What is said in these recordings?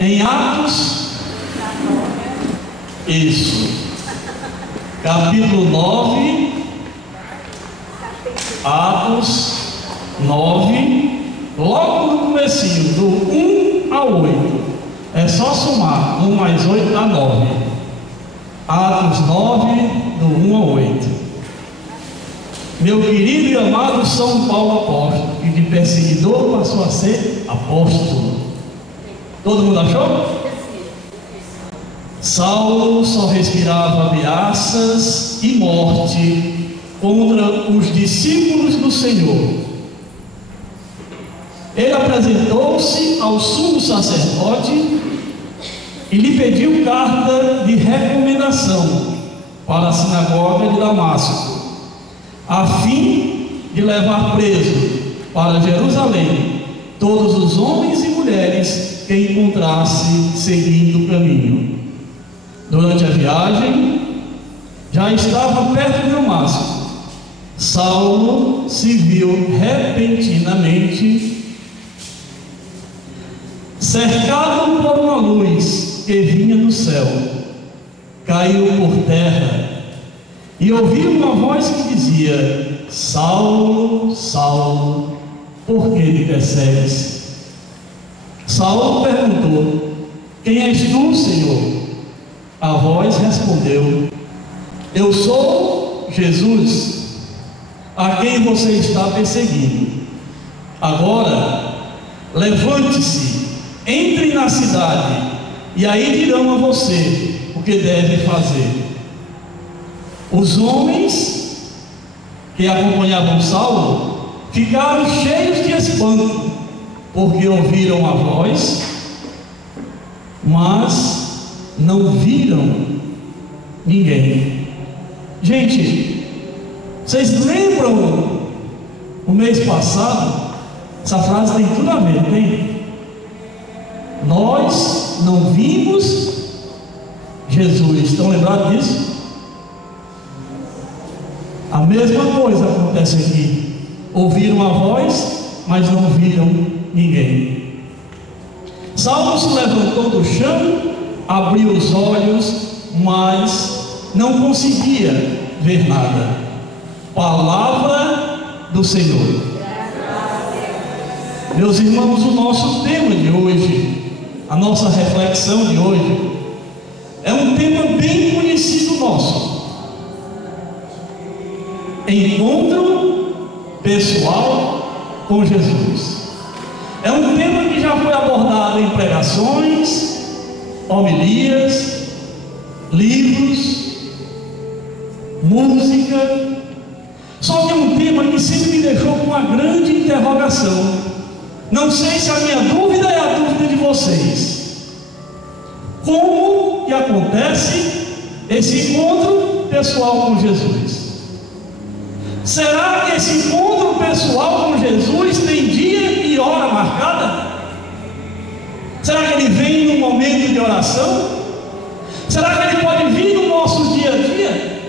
Em Atos, isso, capítulo 9, Atos 9, logo no comecinho, do 1 ao 8, é só somar, 1 mais 8 dá 9, Atos 9, do 1 ao 8. Meu querido e amado São Paulo apóstolo, que de perseguidor passou a ser apóstolo. Todo mundo achou? Saulo só respirava ameaças e morte contra os discípulos do Senhor. Ele apresentou-se ao sumo sacerdote e lhe pediu carta de recomendação para a sinagoga de Damasco, a fim de levar preso para Jerusalém todos os homens e mulheres que encontrasse seguindo o caminho. Durante a viagem, já estava perto de Damasco. Saulo se viu repentinamente cercado por uma luz que vinha do céu. Caiu por terra e ouviu uma voz que dizia: Saulo, Saulo, por que me persegues? Saulo perguntou: quem és tu, Senhor? A voz respondeu: eu sou Jesus, a quem você está perseguindo. Agora, levante-se, entre na cidade, e aí dirão a você o que deve fazer. Os homens que acompanhavam Saulo ficaram cheios de espanto, porque ouviram a voz, mas não viram ninguém. Gente, vocês lembram o mês passado? Essa frase tem tudo a ver, tem? Nós não vimos Jesus. Estão lembrados disso? A mesma coisa acontece aqui. Ouviram a voz, mas não viram ninguém. Saulo se levantou do chão, abriu os olhos, mas não conseguia ver nada. Palavra do Senhor. Meus irmãos, o nosso tema de hoje, a nossa reflexão de hoje, é um tema bem conhecido nosso. Encontro pessoal com Jesus. É um tema que já foi abordado em pregações, homilias, livros, música. Só que é um tema que sempre me deixou com uma grande interrogação. Não sei se a minha dúvida é a dúvida de vocês. Como que acontece esse encontro pessoal com Jesus? Será que esse encontro pessoal com Jesus tem dia e hora marcada? Será que ele vem num momento de oração? Será que ele pode vir no nosso dia a dia?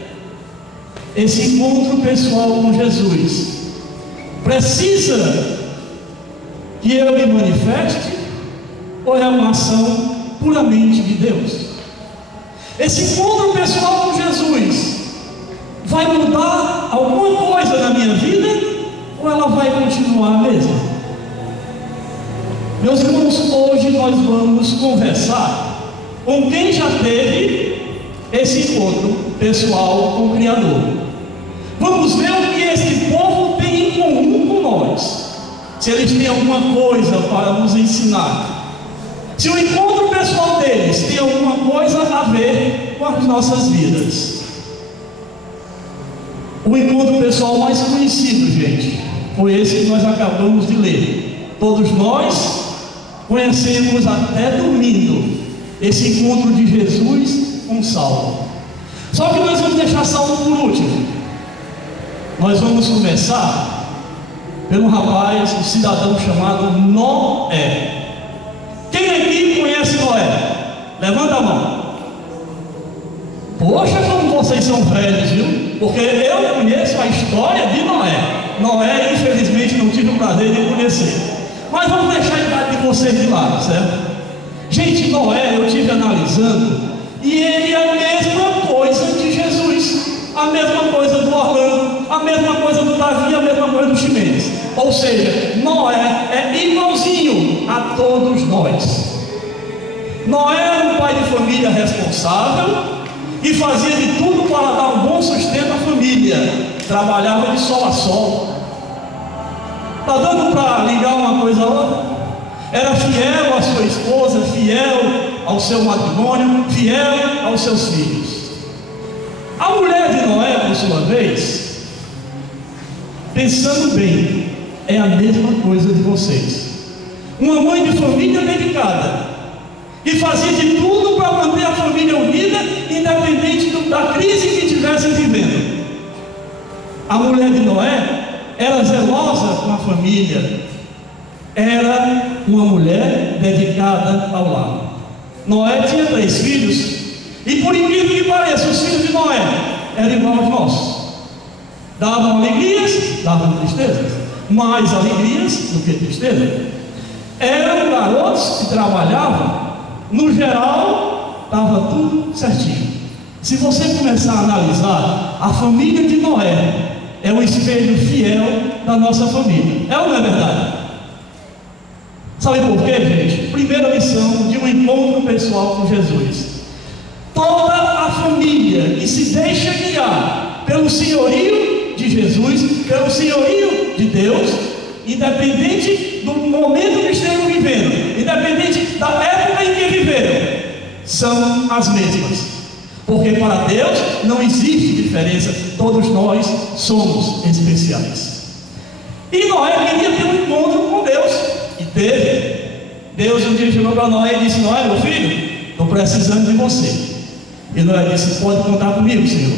Esse encontro pessoal com Jesus precisa que eu me manifeste, ou é uma ação puramente de Deus? Esse encontro pessoal com Jesus vai mudar alguma coisa na minha vida, ou ela vai continuar a mesma? Meus irmãos, hoje nós vamos conversar com quem já teve esse encontro pessoal com o Criador. Vamos ver o que esse povo tem em comum com nós, se eles têm alguma coisa para nos ensinar, se o encontro pessoal deles tem alguma coisa a ver com as nossas vidas. O encontro pessoal mais conhecido, gente, foi esse que nós acabamos de ler. Todos nós conhecemos até dormindo esse encontro de Jesus com Saulo. Só que nós vamos deixar Saulo por último. Nós vamos começar pelo rapaz, um cidadão chamado Noé. Quem aqui conhece Noé? Levanta a mão. Poxa, como vocês são velhos, viu? Porque eu conheço a história de Noé. Noé, infelizmente, não tive o prazer de conhecer. Mas vamos deixar a idade de vocês de lado, certo? Gente, Noé, eu estive analisando, e ele é a mesma coisa de Jesus, a mesma coisa do Orlando, a mesma coisa do Davi, a mesma coisa do Ximenes. Ou seja, Noé é igualzinho a todos nós. Noé era um pai de família responsável e fazia de tudo para dar um bom sustento à família. Trabalhava de sol a sol. Está dando para ligar uma coisa a outra? Era fiel à sua esposa, fiel ao seu matrimônio, fiel aos seus filhos. A mulher de Noé, por sua vez, pensando bem, é a mesma coisa de vocês. Uma mãe de família dedicada, que fazia de tudo para manter a família unida, independente da crise que estivessem vivendo. A mulher de Noé era zelosa com a família, era uma mulher dedicada ao lar. Noé tinha 3 filhos, e por incrível que pareça, os filhos de Noé eram igual aos nossos. Davam alegrias, davam tristezas, mais alegrias do que tristeza. Eram garotos que trabalhavam, no geral, estava tudo certinho. Se você começar a analisar, a família de Noé é o espelho fiel da nossa família. É ou não é verdade? Sabe por quê, gente? Primeira lição de um encontro pessoal com Jesus: toda a família que se deixa guiar pelo senhorio de Jesus, pelo senhorio de Deus, independente do momento que estejam vivendo, independente da época em que viveram, são as mesmas. Porque para Deus não existe diferença, todos nós somos especiais. E Noé queria ter um encontro com Deus, e teve. Deus um dia chegou para Noé e disse: Noé, meu filho, estou precisando de você. E Noé disse: pode contar comigo, Senhor.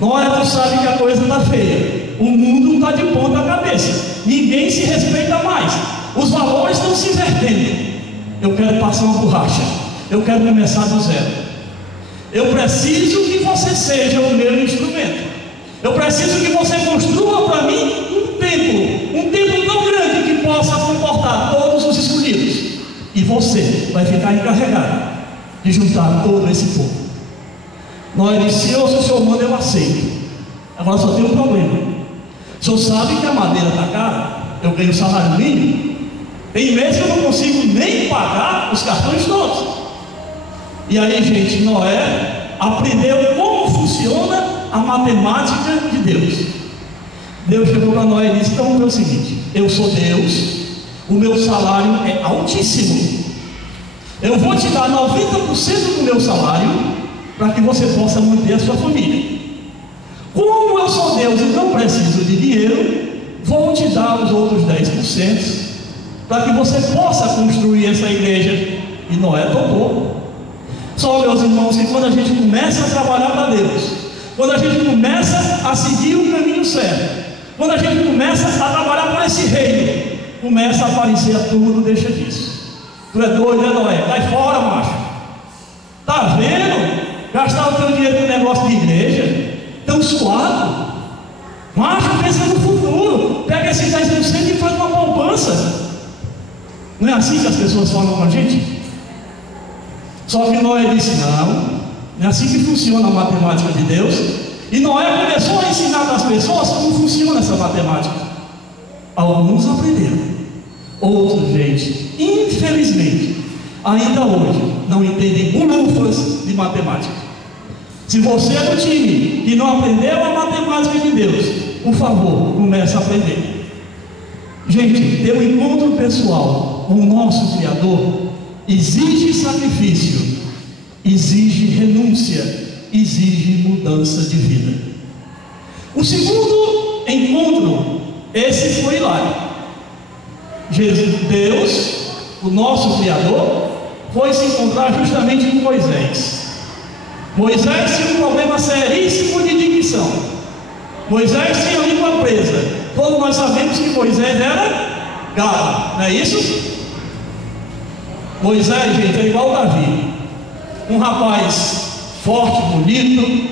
Noé, tu sabe que a coisa está feia, o mundo está de ponta cabeça, ninguém se respeita mais, os valores estão se invertendo. Eu quero passar uma borracha, eu quero começar do zero. Eu preciso que você seja o meu instrumento. Eu preciso que você construa para mim um templo tão grande que possa comportar todos os escolhidos. E você vai ficar encarregado de juntar todo esse povo. Noé disse: Senhor, se o Senhor manda, eu aceito. Agora só tem um problema. O Senhor sabe que a madeira está cara, eu ganho salário mínimo. Tem meses que eu não consigo nem pagar os cartões todos. E aí, gente, Noé aprendeu como funciona a matemática de Deus. Deus chegou para Noé e disse: então é o seguinte, eu sou Deus, o meu salário é altíssimo, eu vou te dar 90% do meu salário para que você possa manter a sua família. Como eu sou Deus e não preciso de dinheiro, vou te dar os outros 10% para que você possa construir essa igreja. E Noé topou. Só, meus irmãos, que quando a gente começa a trabalhar para Deus, quando a gente começa a seguir o caminho certo, quando a gente começa a trabalhar por esse reino, começa a aparecer a turma do deixa disso. Tu é doido, né, Noé? Vai fora, macho. Tá vendo? Gastar o teu dinheiro com negócio de igreja, tão suado. Macho, pensa no futuro. Pega esses 10% e faz uma poupança. Não é assim que as pessoas falam com a gente? Só que Noé disse: não é assim que funciona a matemática de Deus. E Noé começou a ensinar para as pessoas como funciona essa matemática. Alguns aprenderam, outros, gente, infelizmente, ainda hoje não entendem bolufas de matemática. Se você é do time que não aprendeu a matemática de Deus, por favor, comece a aprender. Gente, ter um encontro pessoal com o nosso Criador exige sacrifício, exige renúncia, exige mudança de vida. O segundo encontro, esse foi lá. Deus, o nosso Criador, foi se encontrar justamente com Moisés. Moisés tinha um problema seríssimo de dicção. Moisés tinha a língua presa. Todos nós sabemos que Moisés era galo, não é isso? Moisés, gente, é igual Davi, um rapaz forte, bonito,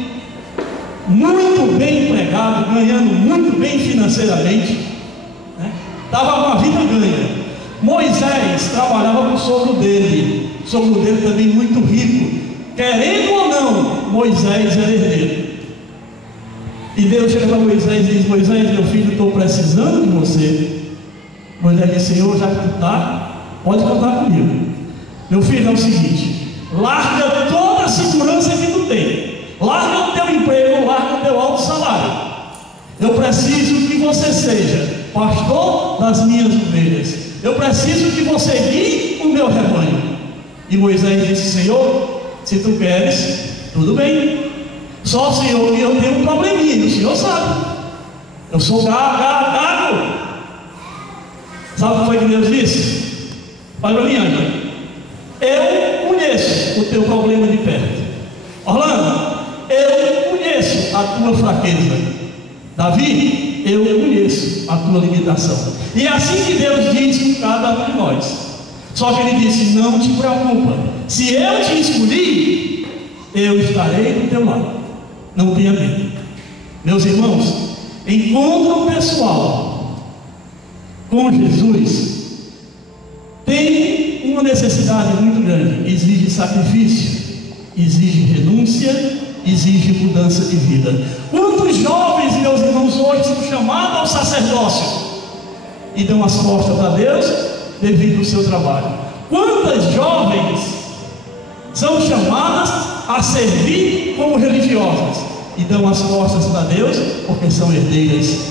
muito bem empregado, ganhando muito bem financeiramente, né? Estava com a vida ganha. Moisés trabalhava com o sogro dele também muito rico. Querendo ou não, Moisés era herdeiro. E Deus chega para Moisés e diz: Moisés, meu filho, estou precisando de você. Moisés disse: Senhor, já que tu está, pode contar comigo. Meu filho, é o seguinte: larga toda a segurança que tu tem, larga o teu emprego, larga o teu alto salário. Eu preciso que você seja pastor das minhas ovelhas. Eu preciso que você guie o meu rebanho. E Moisés disse: Senhor, se tu queres, tudo bem. Só, Senhor, que eu tenho um probleminha, o Senhor sabe. Eu sou gago. Sabe o que foi que Deus disse? Olha para mim, Ângela. Eu conheço o teu problema de perto. Orlando, eu conheço a tua fraqueza. Davi, eu conheço a tua limitação. E é assim que Deus diz com cada um de nós. Só que Ele disse: não te preocupa, se eu te escolhi, eu estarei do teu lado. Não tenha medo. Meus irmãos, encontro pessoal com Jesus tem uma necessidade muito grande. Exige sacrifício, exige renúncia, exige mudança de vida. Quantos jovens, meus irmãos, hoje são chamados ao sacerdócio e dão as costas para Deus devido ao seu trabalho? Quantas jovens são chamadas a servir como religiosas e dão as costas para Deus porque são herdeiras?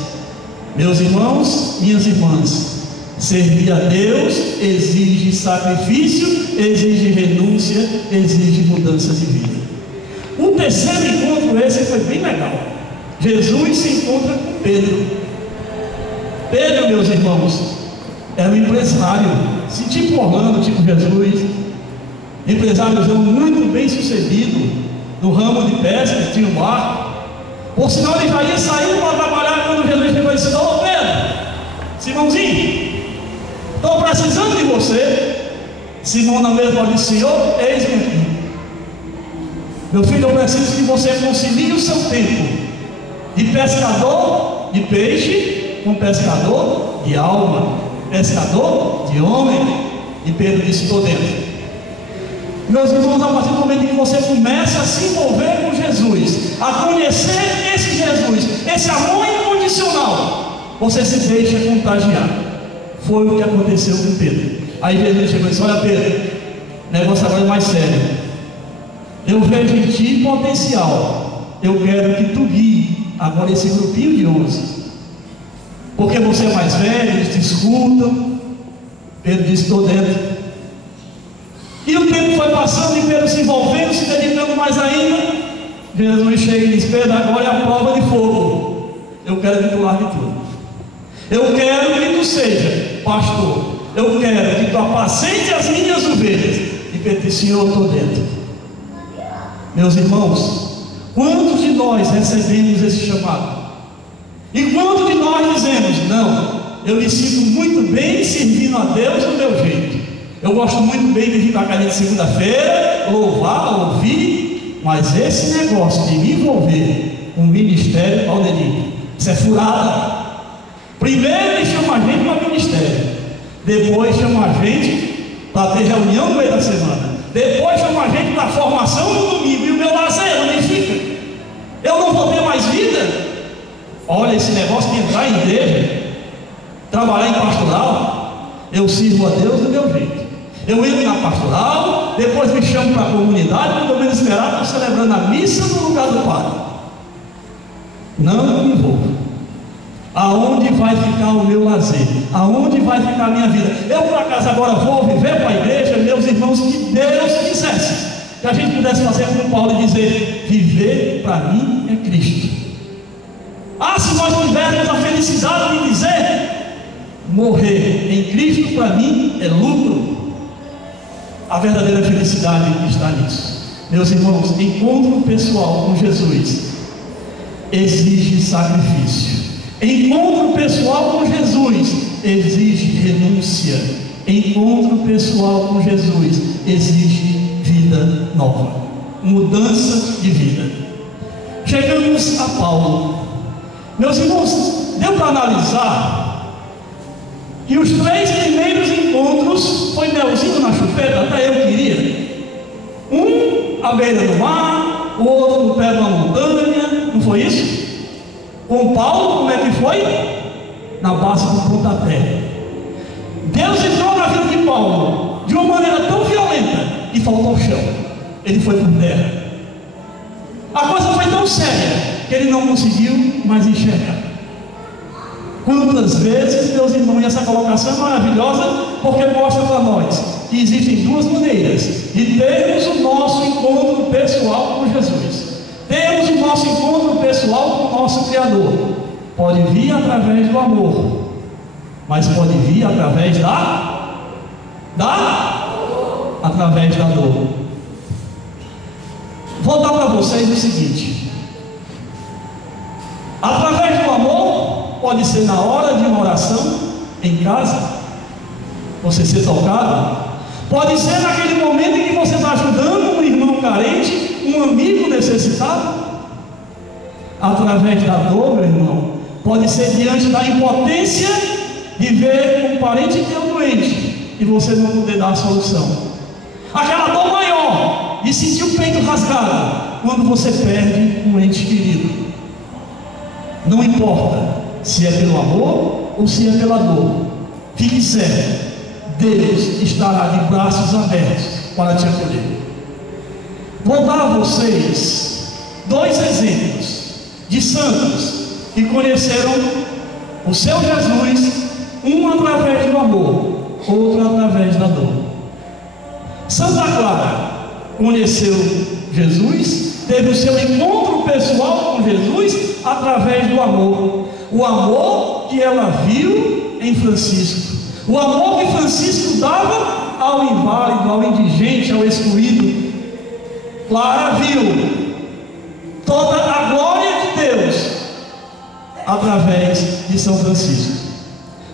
Meus irmãos, minhas irmãs, servir a Deus exige sacrifício, exige renúncia, exige mudança de vida. O terceiro encontro, esse foi bem legal. Jesus se encontra com Pedro. Pedro, meus irmãos, era um empresário, tipo Orlando, tipo Jesus, empresáriozão muito bem sucedido no ramo de pesca, tinha um barco. Por sinal, ele já ia sair para trabalhar quando Jesus chegou e disse: ô Pedro, Simãozinho, estou precisando de você. Simão na mesma hora disse: Senhor, eis-me aqui. Meu filho, eu preciso que você concilie o seu tempo de pescador de peixe com pescador de alma, pescador de homem. E Pedro disse: estou dentro. Meus irmãos, a partir do momento que você começa a se envolver com Jesus, a conhecer esse Jesus, esse amor incondicional, você se deixa contagiar. Foi o que aconteceu com Pedro. Aí Jesus chegou e disse: olha Pedro, o negócio agora é mais sério. Eu vejo em ti potencial. Eu quero que tu guie agora esse grupinho de 11. Porque você é mais velho, eles te escutam. Pedro disse: estou dentro. E o tempo foi passando e Pedro se envolvendo, se dedicando mais ainda. Jesus chega e diz: Pedro, agora é a prova de fogo. Eu quero que tu largue tudo. Eu quero que tu seja pastor. Eu quero que tu apacente as minhas ovelhas. E Pedro disse: Senhor, eu estou dentro. Meus irmãos, quantos de nós recebemos esse chamado? E quantos de nós dizemos: não, eu me sinto muito bem servindo a Deus do meu jeito. Eu gosto muito bem de vir para a casa de segunda-feira, louvar, ouvir, mas esse negócio de me envolver com o ministério, Paulinho, isso é furada. Primeiro ele chama a gente para o ministério, depois chama a gente para ter reunião no meio da semana, depois chama a gente para a formação no domingo. E o meu lazer, onde fica? Eu não vou ter mais vida? Olha, esse negócio de entrar em igreja, trabalhar em pastoral, eu sirvo a Deus do meu jeito. Eu entro na pastoral, depois me chamo para a comunidade, quando eu menos esperar, estou celebrando a missa no lugar do padre. Não me envolvo. Aonde vai ficar o meu lazer? Aonde vai ficar a minha vida? Eu por acaso agora vou viver para a igreja, meus irmãos, que Deus quisesse que a gente pudesse fazer como Paulo e dizer: viver para mim é Cristo. Ah, se nós tivermos a felicidade de dizer: morrer em Cristo para mim é lucro. A verdadeira felicidade está nisso. Meus irmãos, encontro pessoal com Jesus exige sacrifício. Encontro pessoal com Jesus exige renúncia. Encontro pessoal com Jesus exige vida nova, mudança de vida. Chegamos a Paulo. Meus irmãos, deu para analisar que os 3 primeiros encontros encontros foi melzinho na chupeta, até eu queria. Um à beira do mar, o outro no pé de uma montanha, não foi isso? Com Paulo, como é que foi? Na base do pontapé. Deus entrou na vida de Paulo de uma maneira tão violenta que faltou o chão. Ele foi por terra. A coisa foi tão séria que ele não conseguiu mais enxergar. Quantas vezes, meus irmãos, essa colocação é maravilhosa, porque mostra para nós que existem duas maneiras de termos o nosso encontro pessoal com Jesus. Temos o nosso encontro pessoal com o nosso Criador. Pode vir através do amor, mas pode vir através através da dor. Vou dar para vocês o seguinte: através do amor, pode ser na hora de uma oração, em casa, você ser tocado. Pode ser naquele momento em que você está ajudando um irmão carente, um amigo necessitado. Através da dor, meu irmão, pode ser diante da impotência de ver um parente teu doente e você não poder dar a solução. Aquela dor maior de sentir o peito rasgado quando você perde um ente querido. Não importa se é pelo amor ou se é pela dor, fique certo, Deus estará de braços abertos para te acolher. Vou dar a vocês dois exemplos de santos que conheceram o seu Jesus, um através do amor, outro através da dor. Santa Clara conheceu Jesus, teve o seu encontro pessoal com Jesus através do amor. O amor que ela viu em Francisco, o amor que Francisco dava ao inválido, ao indigente, ao excluído. Clara viu toda a glória de Deus através de São Francisco.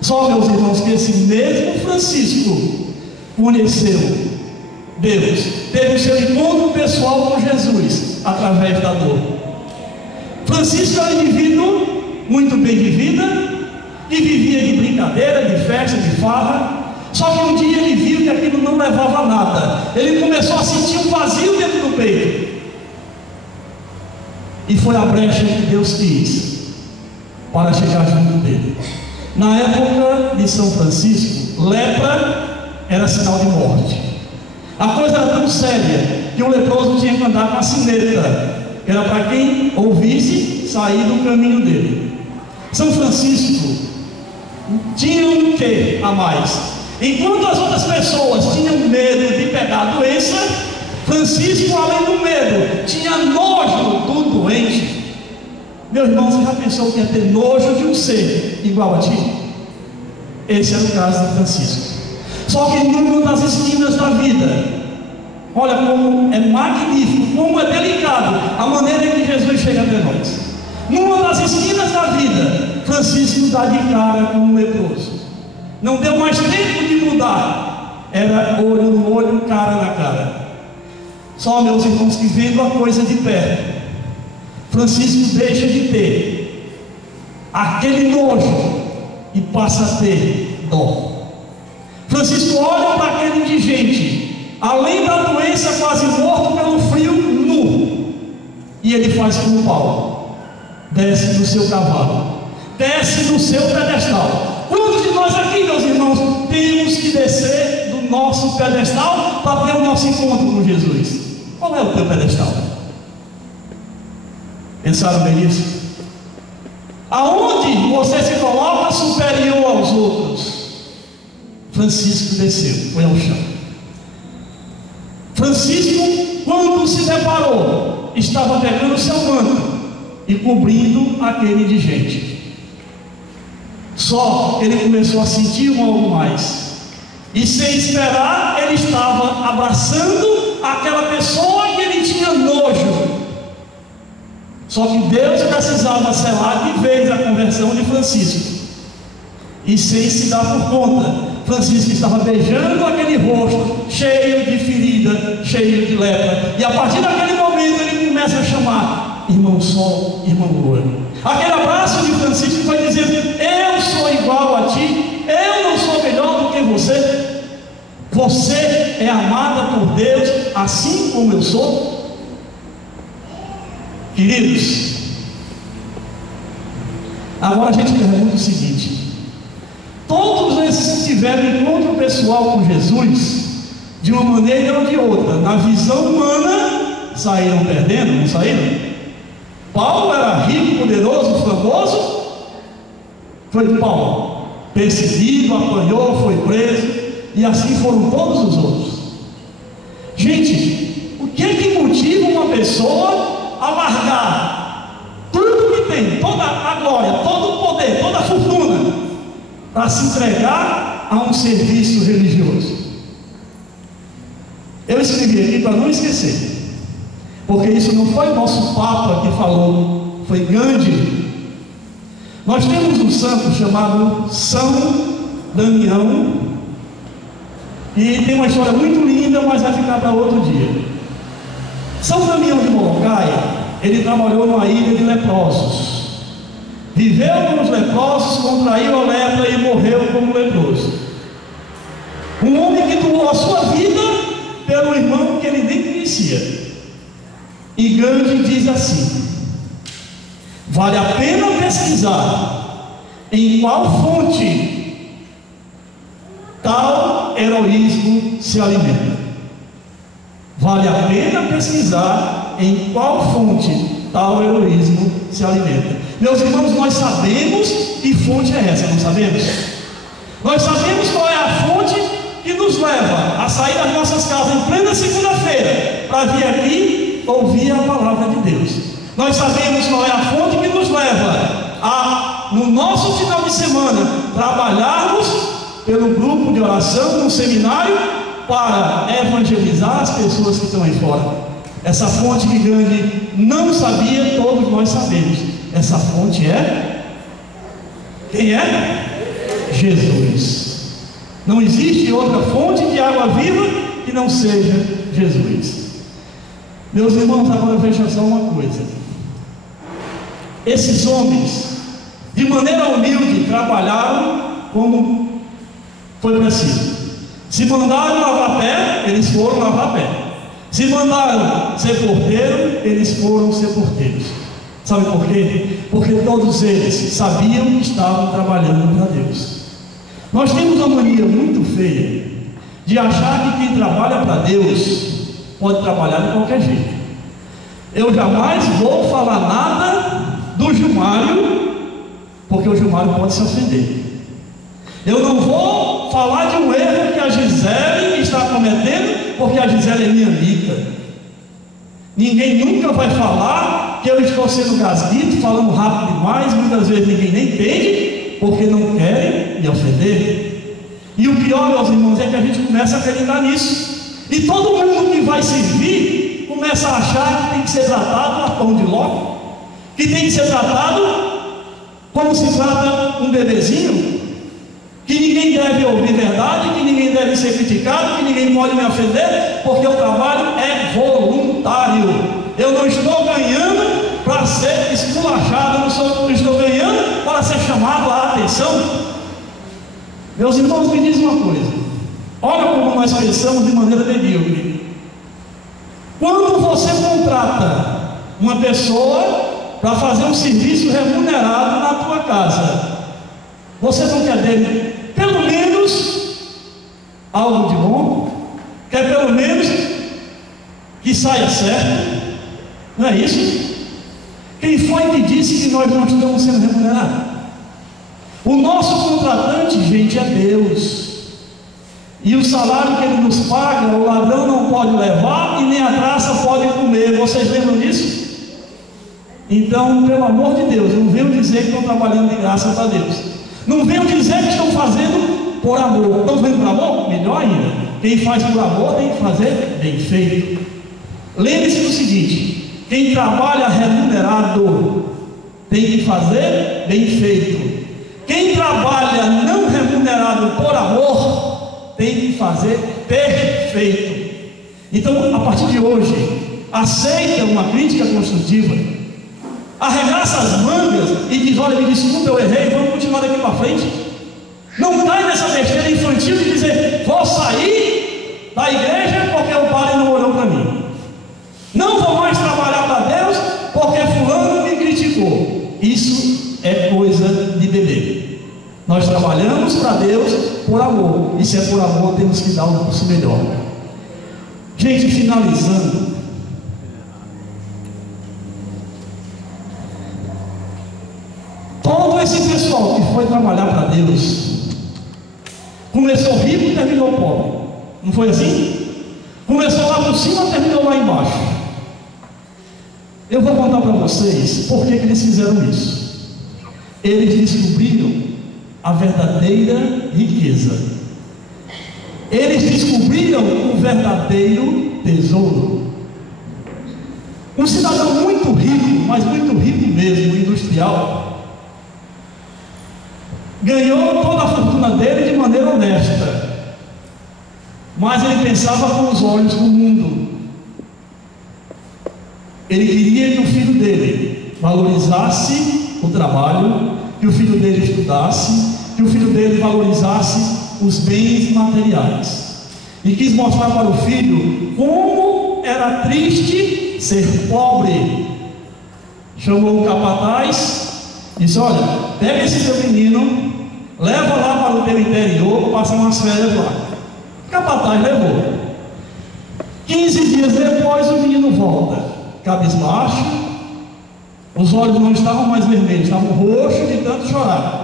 Só, meus irmãos, que esse mesmo Francisco conheceu Deus, teve o seu encontro pessoal com Jesus através da dor. Francisco era um indivíduo muito bem de vida, que vivia de brincadeira, de festa, de farra. Só que um dia ele viu que aquilo não levava a nada. Ele começou a sentir um vazio dentro do peito, e foi a brecha que Deus quis para chegar junto dele. Na época de São Francisco, lepra era sinal de morte. A coisa era tão séria que o leproso tinha que andar com a sineta, que era para quem ouvisse sair do caminho dele. São Francisco tinha um quê a mais? Enquanto as outras pessoas tinham medo de pegar a doença, Francisco, além do medo, tinha nojo do doente. Meu irmão, você já pensou que ia ter nojo de um ser igual a ti? Esse era o caso de Francisco. Só que numa das esquinas da vida, olha como é magnífico, como é delicado a maneira que Jesus chega até nós. Numa das esquinas da vida, Francisco dá de cara com um leproso. Não deu mais tempo de mudar, era olho no olho, cara na cara. Só, meus irmãos, que vendo a coisa de perto, Francisco deixa de ter aquele nojo e passa a ter dó. Francisco olha para aquele indigente, além da doença, quase morto pelo frio, nu, e ele faz como Paulo: desce do seu cavalo, desce do seu pedestal. Quantos de nós aqui, meus irmãos, temos que descer do nosso pedestal para ter o nosso encontro com Jesus? Qual é o teu pedestal? Pensaram bem nisso? Aonde você se coloca superior aos outros? Francisco desceu, foi ao chão. Francisco, quando se deparou, estava pegando o seu manto e cobrindo aquele indigente. Só ele começou a sentir um algo mais, e sem esperar, ele estava abraçando aquela pessoa que ele tinha nojo. Só que Deus precisava selar de vez a conversão de Francisco, e sem se dar por conta, Francisco estava beijando aquele rosto cheio de ferida, cheio de lepra, e a partir daquele momento ele começa a chamar irmão Sol, irmão Lua. Aquele abraço de Francisco foi dizendo: eu sou igual a ti, eu não sou melhor do que você, Você é amada por Deus assim como eu sou? Queridos, agora a gente pergunta o seguinte: todos esses que tiveram encontro pessoal com Jesus, de uma maneira ou de outra, na visão humana, saíram perdendo, não saíram? Paulo era rico, poderoso, famoso. Foi Paulo perseguido, apanhou, foi preso, e assim foram todos os outros. Gente, o que é que motiva uma pessoa a largar tudo que tem, toda a glória, todo o poder, toda a fortuna, para se entregar a um serviço religioso? Eu escrevi aqui para não esquecer, porque isso não foi o nosso Papa que falou, foi Gandhi. Nós temos um santo chamado São Damião, e tem uma história muito linda, mas vai ficar para outro dia. São Damião de Molokai, ele trabalhou numa ilha de leprosos, viveu com os leprosos, contraiu a lepra e morreu como leproso. Um homem que doou a sua vida pelo irmão que ele nem conhecia. E Gandhi diz assim: vale a pena pesquisar em qual fonte tal heroísmo se alimenta. Vale a pena pesquisar em qual fonte tal heroísmo se alimenta. Meus irmãos, nós sabemos que fonte é essa, não sabemos? Nós sabemos qual é a fonte que nos leva a sair das nossas casas em plena segunda-feira para vir aqui ouvir a palavra de Deus. Nós sabemos qual é a fonte que nos leva a, no nosso final de semana, trabalharmos pelo grupo de oração, no seminário, para evangelizar as pessoas que estão aí fora. Essa fonte que Gandhi não sabia, todos nós sabemos. Essa fonte é? Quem é? Jesus. Não existe outra fonte de água viva que não seja Jesus. Meus irmãos, agora veja só uma coisa. Esses homens, de maneira humilde, trabalharam como foi preciso. Se mandaram lavar pé, eles foram lavar pé. Se mandaram ser porteiro, eles foram ser porteiros. Sabe por quê? Porque todos eles sabiam que estavam trabalhando para Deus. Nós temos uma mania muito feia de achar que quem trabalha para Deus pode trabalhar de qualquer jeito. Eu jamais vou falar nada do Gilmário, porque o Gilmário pode se ofender. Eu não vou falar de um erro que a Gisele está cometendo, porque a Gisele é minha amiga. Ninguém nunca vai falar que eu estou sendo gasguito, falando rápido demais, muitas vezes ninguém nem entende, porque não querem me ofender. E o pior, meus irmãos, é que a gente começa a acreditar nisso. E todo mundo que vai servir começa a achar que tem que ser tratado a pão de ló, que tem que ser tratado como se trata um bebezinho, que ninguém deve ouvir verdade, que ninguém deve ser criticado, que ninguém pode me ofender, porque o trabalho é voluntário. Eu não estou ganhando para ser esculachado, não estou ganhando para ser chamado a atenção. Meus irmãos, me dizem uma coisa: olha como nós pensamos de maneira medíocre. Quando você contrata uma pessoa para fazer um serviço remunerado na tua casa, você não quer dele pelo menos algo de bom? Quer pelo menos que saia certo? Não é isso? Quem foi que disse que nós não estamos sendo remunerados? O nosso contratante, gente, é Deus. E o salário que Ele nos paga, o ladrão não pode levar e nem a traça pode comer. Vocês lembram disso? Então, pelo amor de Deus, não venham dizer que estão trabalhando de graça para Deus. Não venham dizer que estão fazendo por amor. Estão fazendo por amor? Melhor ainda. Quem faz por amor tem que fazer bem feito. Lembre-se do seguinte: quem trabalha remunerado tem que fazer bem feito. Quem trabalha não remunerado por amor tem que fazer perfeito. Então, a partir de hoje, aceita uma crítica construtiva, arregaça as mangas e diz: olha, me desculpa, eu errei, vamos continuar daqui para frente. Não cai nessa besteira infantil de dizer: vou sair da igreja porque o padre não olhou para mim. Não vou mais trabalhar para Deus porque fulano me criticou. Isso é coisa de bebê. Nós trabalhamos para Deus por amor, e se é por amor temos que dar o nosso melhor. Gente, finalizando, todo esse pessoal que foi trabalhar para Deus começou rico e terminou pobre. Não foi assim? Começou lá por cima e terminou lá embaixo. Eu vou contar para vocês por que eles fizeram isso. Eles descobriram a verdadeira riqueza. Eles descobriram o verdadeiro tesouro. Um cidadão muito rico, mas muito rico mesmo, industrial, ganhou toda a fortuna dele de maneira honesta, mas ele pensava com os olhos do mundo. Ele queria que o filho dele valorizasse o trabalho, que o filho dele estudasse, que o filho dele valorizasse os bens materiais, e quis mostrar para o filho como era triste ser pobre. Chamou o capataz, disse: olha, pega esse teu menino, leva lá para o teu interior, passa umas férias lá. O capataz levou. 15 dias depois o menino volta, cabisbaixo, os olhos não estavam mais vermelhos, estavam roxos de tanto chorar.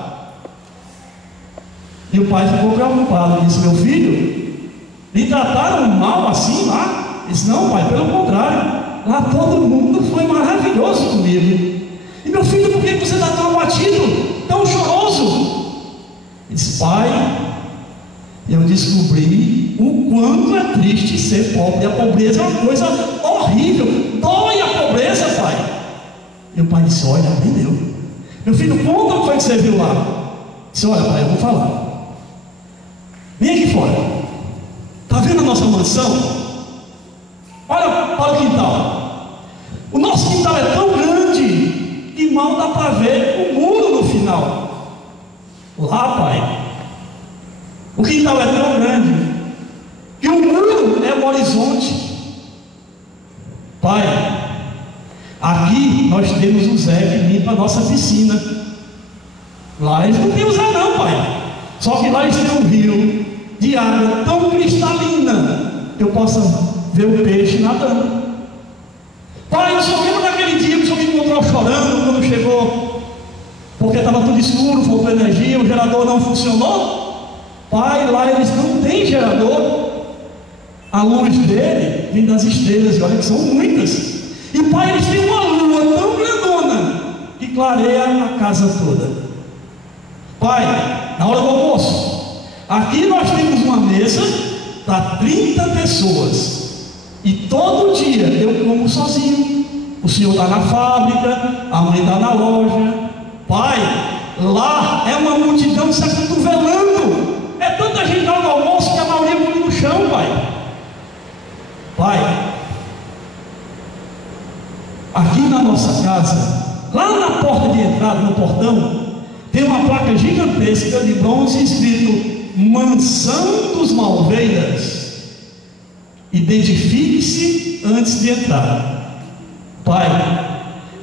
E o pai ficou preocupado, disse: meu filho, lhe trataram mal assim lá? Disse: não, pai, pelo contrário, lá todo mundo foi maravilhoso comigo. E meu filho, por que você está tão abatido, tão choroso? Ele disse: pai, eu descobri o quanto é triste ser pobre. A pobreza é uma coisa horrível, dói a pobreza, pai. E o pai disse: olha, aprendeu. Meu filho, conta o que foi que você viu lá. Disse: olha, pai, eu vou falar. Vem aqui fora. Está vendo a nossa mansão? Olha para o quintal. O nosso quintal é tão grande que mal dá para ver o muro no final. Lá, pai, o quintal é tão grande que o muro é o horizonte. Pai, aqui nós temos o Zé que limpa a nossa piscina. Lá eles não têm o Zé não, pai. Só que lá eles têm um rio de água tão cristalina que eu possa ver o peixe nadando. Pai, eu só lembro daquele dia que o senhor me encontrou chorando quando chegou, porque estava tudo escuro, faltou energia, o gerador não funcionou. Pai, lá eles não têm gerador. A luz dele vem das estrelas, e olha que são muitas. E pai, eles têm uma lua tão grandona que clareia a casa toda. Pai, na hora do almoço, aqui nós temos uma mesa para 30 pessoas. E todo dia eu como sozinho. O senhor está na fábrica, a mãe está na loja. Pai, lá é uma multidão se acotovelando. É tanta gente lá no almoço que a maioria come no chão, pai. Pai, aqui na nossa casa, lá na porta de entrada, no portão, tem uma placa gigantesca de bronze escrito: Mansão dos Malveiras. Identifique-se antes de entrar. Pai,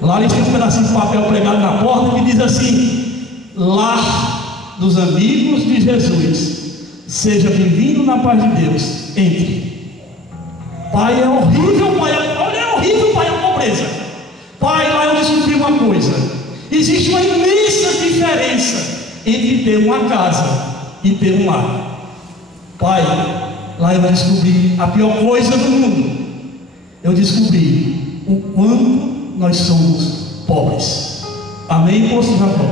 lá eles têm um pedacinho de papel pregado na porta que diz assim: Lar dos Amigos de Jesus. Seja bem-vindo na paz de Deus. Entre. Pai, é horrível, pai. Olha, é horrível, pai, a pobreza. Pai, lá eu descobri uma coisa: existe uma imensa diferença entre ter uma casa e ter um lar. Pai, lá eu descobri a pior coisa do mundo. Eu descobri o quanto nós somos pobres. Amém, posto Jacó?